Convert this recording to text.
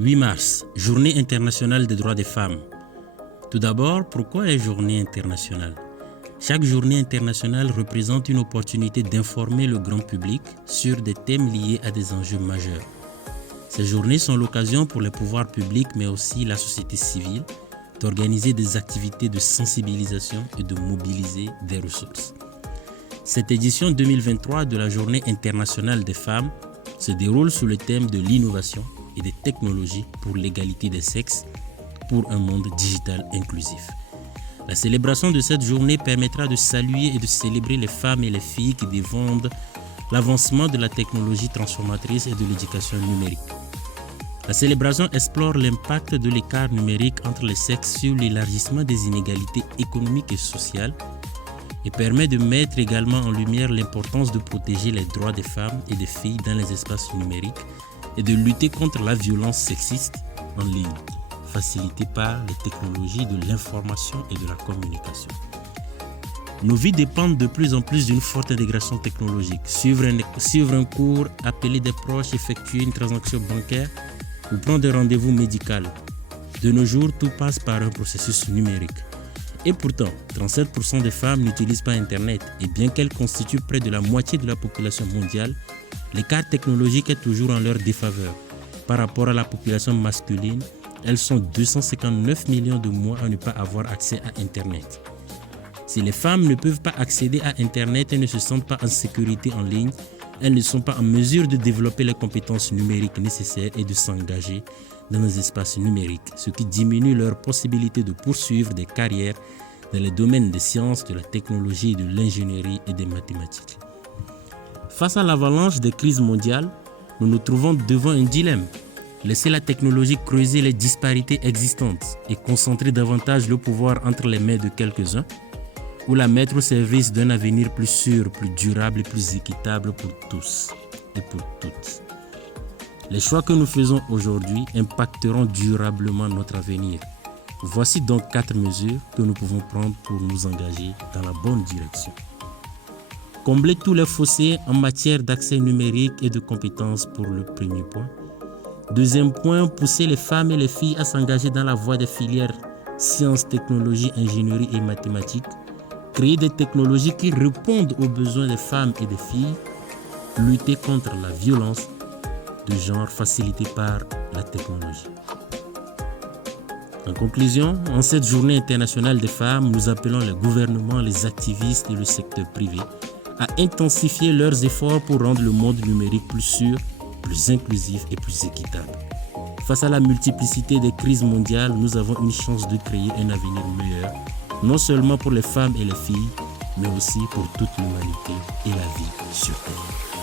8 mars, Journée internationale des droits des femmes. Tout d'abord, pourquoi les journées internationales ? Chaque journée internationale représente une opportunité d'informer le grand public sur des thèmes liés à des enjeux majeurs. Ces journées sont l'occasion pour les pouvoirs publics, mais aussi la société civile, d'organiser des activités de sensibilisation et de mobiliser des ressources. Cette édition 2023 de la Journée internationale des femmes se déroule sous le thème de l'innovation et des technologies pour l'égalité des sexes pour un monde digital inclusif. La célébration de cette journée permettra de saluer et de célébrer les femmes et les filles qui défendent l'avancement de la technologie transformatrice et de l'éducation numérique. La célébration explore l'impact de l'écart numérique entre les sexes sur l'élargissement des inégalités économiques et sociales et permet de mettre également en lumière l'importance de protéger les droits des femmes et des filles dans les espaces numériques et de lutter contre la violence sexiste en ligne, facilitée par les technologies de l'information et de la communication. Nos vies dépendent de plus en plus d'une forte intégration technologique. Suivre un cours, appeler des proches, effectuer une transaction bancaire ou prendre un rendez-vous médical. De nos jours, tout passe par un processus numérique. Et pourtant, 37% des femmes n'utilisent pas Internet. Et bien qu'elles constituent près de la moitié de la population mondiale, l'écart technologique est toujours en leur défaveur. Par rapport à la population masculine, elles sont 259 millions de moins à ne pas avoir accès à Internet. Si les femmes ne peuvent pas accéder à Internet et ne se sentent pas en sécurité en ligne, elles ne sont pas en mesure de développer les compétences numériques nécessaires et de s'engager dans les espaces numériques, ce qui diminue leur possibilité de poursuivre des carrières dans les domaines des sciences, de la technologie, de l'ingénierie et des mathématiques. Face à l'avalanche des crises mondiales, nous nous trouvons devant un dilemme. Laisser la technologie creuser les disparités existantes et concentrer davantage le pouvoir entre les mains de quelques-uns, ou la mettre au service d'un avenir plus sûr, plus durable et plus équitable pour tous et pour toutes. Les choix que nous faisons aujourd'hui impacteront durablement notre avenir. Voici donc 4 mesures que nous pouvons prendre pour nous engager dans la bonne direction. Combler tous les fossés en matière d'accès numérique et de compétences pour le premier point. Deuxième point, pousser les femmes et les filles à s'engager dans la voie des filières sciences, technologies, ingénierie et mathématiques. Créer des technologies qui répondent aux besoins des femmes et des filles. Lutter contre la violence de genre facilitée par la technologie. En conclusion, en cette journée internationale des femmes, nous appelons les gouvernements, les activistes et le secteur privé à intensifier leurs efforts pour rendre le monde numérique plus sûr, plus inclusif et plus équitable. Face à la multiplicité des crises mondiales, nous avons une chance de créer un avenir meilleur, non seulement pour les femmes et les filles, mais aussi pour toute l'humanité et la vie sur Terre.